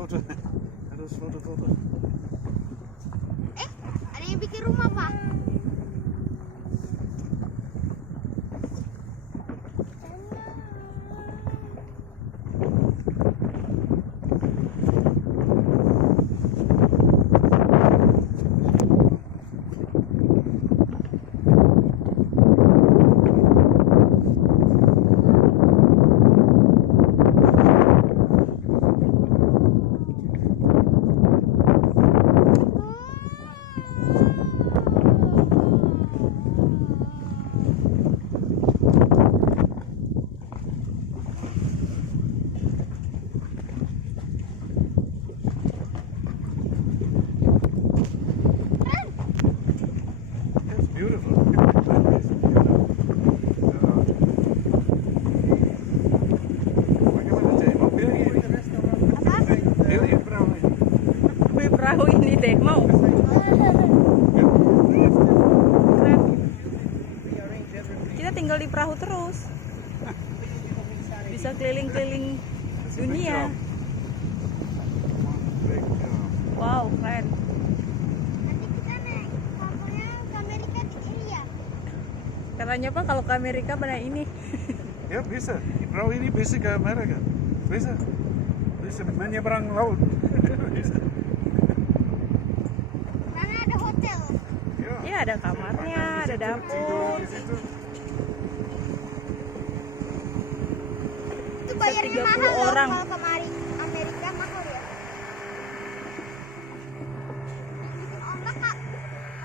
foto. Harus foto-foto. Ada yang bikin rumah, Pak. Beautiful. Bagaimana deh? Mau beli ini? Beli perahu ini. Beli perahu ini deh, mau? Keren. Kita tinggal di perahu terus. Bisa keliling-keliling dunia. Wow, keren. Nanti kita naik kapalnya ke Amerika di sini ya. Katanya Pak kalau ke Amerika pada ini. Ya bisa. Perahu ini bisa ke Amerika. Bisa. Bisa menyeberang laut. Bisa. Karena ada hotel. Ya ada kamarnya, ada dapur. Di situ. Itu bayarnya 30 mahal loh orang. kalau kemari Amerika mahal ya. Bikin ombak, Kak.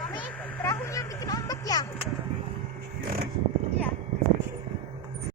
Mami, perahunya bikin ombak ya?